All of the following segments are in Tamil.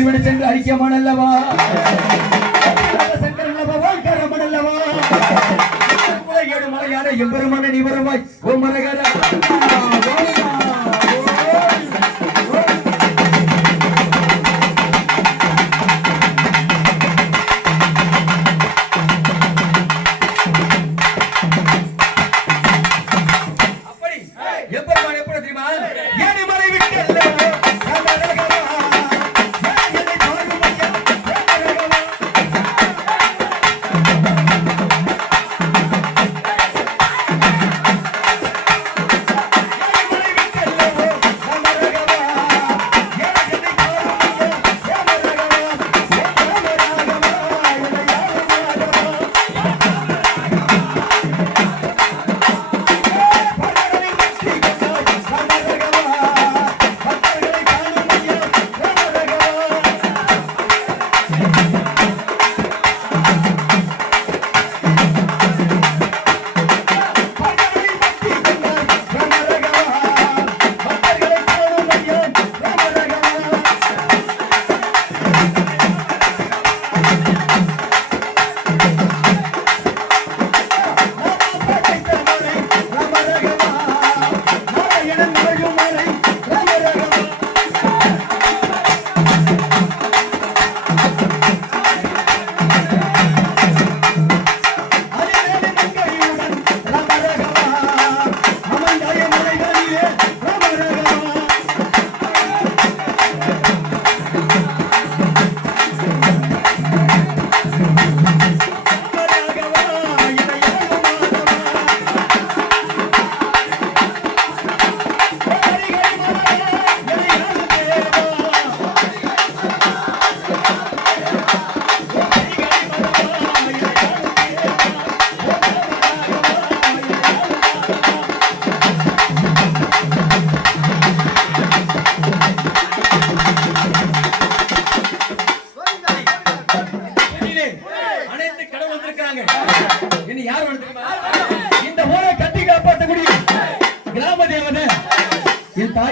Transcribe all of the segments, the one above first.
சென்று அழிக்கமான அல்லவா சங்கரமன் அல்லவா ஏழு மலையான எம்பெருமான நீ வருவாய் ஓ மரகர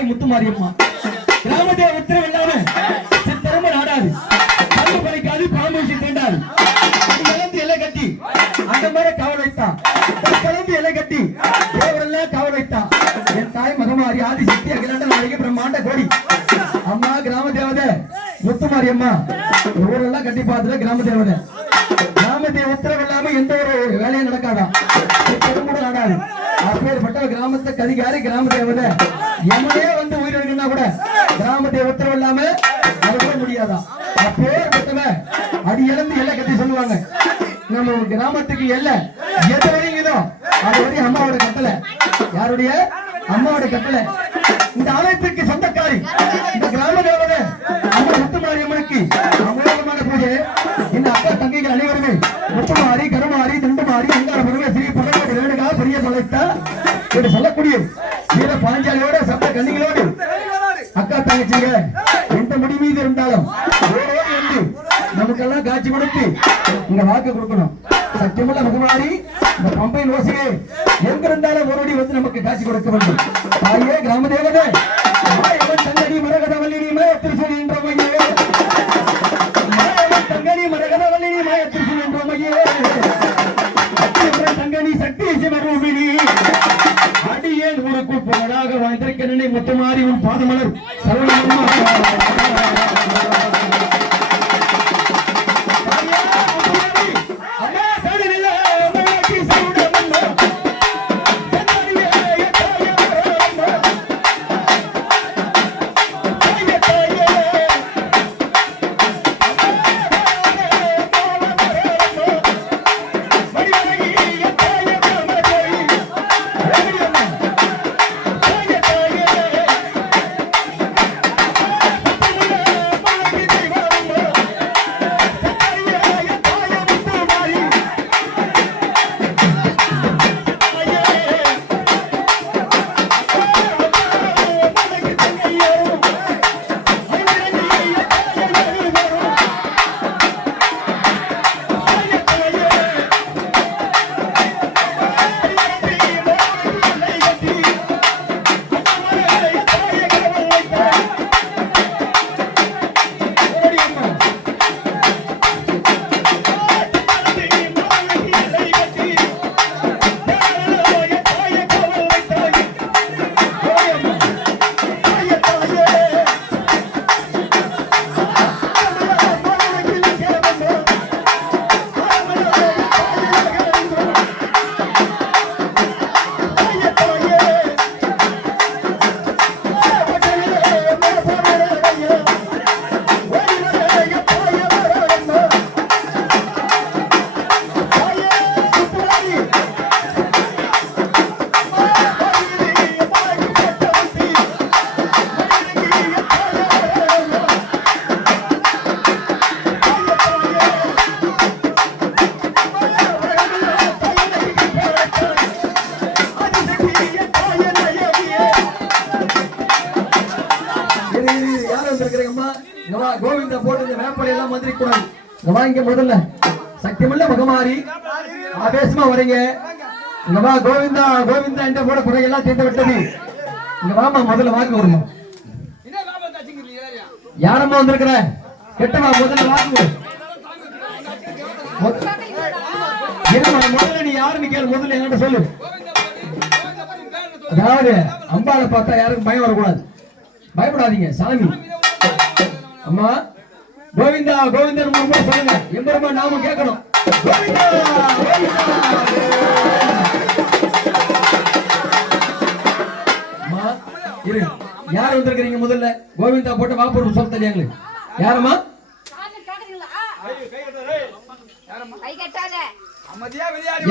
முத்துமாரியம்மா கிராமதேவ உத்தரவு இல்லாம சித்தரம்ப நாடாது கல்லு பறிக்காது பாம்பு வச்சு தீண்டாது கலந்து இலை கட்டி அந்த மாதிரி காவல் வைத்தான் கலந்து இலை கட்டி தேவரெல்லாம் காவல் வைத்தான் என் தாய் மகமாரி ஆதி சக்தி அகிலாண்ட நாளைக்கு பிரம்மாண்ட கோடி அம்மா கிராம தேவதை முத்துமாரியம்மா ஊரெல்லாம் கட்டி பார்த்துல கிராம தேவதை கிராமதேவ உத்தரவு இல்லாம எந்த ஒரு வேலையும் நடக்காதான் சித்தரம்ப நாடாது அப்பேற்பட்ட கிராமத்துக்கு அதிகாரி கிராம தேவதை எமனே வந்து உயிரிழக்குன்னா கூட கிராமத்தை உத்தரவு இல்லாம அது கூட முடியாதான் அப்பேற்பட்டவன் அடி இழந்து எல்லை கட்டி சொல்லுவாங்க நம்ம கிராமத்துக்கு எல்லை எது வரையுதோ அது வரையும் அம்மாவோட கட்டளை யாருடைய அம்மாவோட கட்டளை இந்த ஆலயத்துக்கு சொந்தக்காரி இந்த கிராம தேவதை அம்மா முத்துமாரியம்மனுக்கு அமோகமான பூஜை இந்த அக்கா தங்கைகள் அனைவருமே முத்துமாரி கருமாரி தண்டுமாரி அங்காரபுரமே ஸ்ரீ பகவான் ரேணுகா பெரிய தொலைத்தா என்று சொல்லக்கூடிய வீர பாஞ்சாலியோட சப்த கண்ணிகளோடு அக்கா தங்கச்சிங்க எந்த முடி மீது இருந்தாலும் வந்து நமக்கெல்லாம் காட்சி கொடுத்து இங்க வாக்கு கொடுக்கணும் சத்தியமுள்ள முகமாரி இந்த பம்பை ஓசையே எங்க இருந்தாலும் ஒருவடி வந்து நமக்கு காட்சி கொடுக்க வேண்டும் தாயே கிராம தேவதை தங்கனி மரகத வல்லினி மயத்திருசூல் என்ற மையே தங்கனி மரகத வல்லினி மயத்திருசூல் என்ற மையே தங்கனி சக்தி சிவரூபிணி அடியேன் உனக்கு புகழாக வாழ்ந்திருக்க நினை முத்துமாரி உன் பாதமலர் சரவணம்மா போட்டு இந்த வேப்பலை எல்லாம் மந்திரி கூடாது. இங்க வாங்க முதல்ல சத்தியமுள்ள மகமாரி ஆவேசமா வரீங்க. இங்க வா கோவிந்தா கோவிந்தா என்ற போட குறையெல்லாம் தீர்ந்து விட்டது. இங்க வாமா முதல்ல வாக்கு விடுமா. யாரம்மா வந்திருக்கிற கெட்டவா முதல்ல வாக்கு விடு. முதல்ல நீ யாருன்னு கேளு. முதல்ல என்கிட்ட சொல்லு. அதாவது அம்பாவை பார்த்தா யாருக்கும் பயம் வரக்கூடாது. பயப்படாதீங்க சாமி. அம்மா கோவிந்தா கோவிந்தன் மூலமா சொல்லுங்க. எம்பெருமா நாம கேட்கணும். கோவிந்தா அம்மா இரு. யார் வந்திருக்கிறீங்க முதல்ல? கோவிந்தா போட்டு வாப்பூர் சொல்ல தெரியாங்களே. யாரம்மா? கை கட்டாத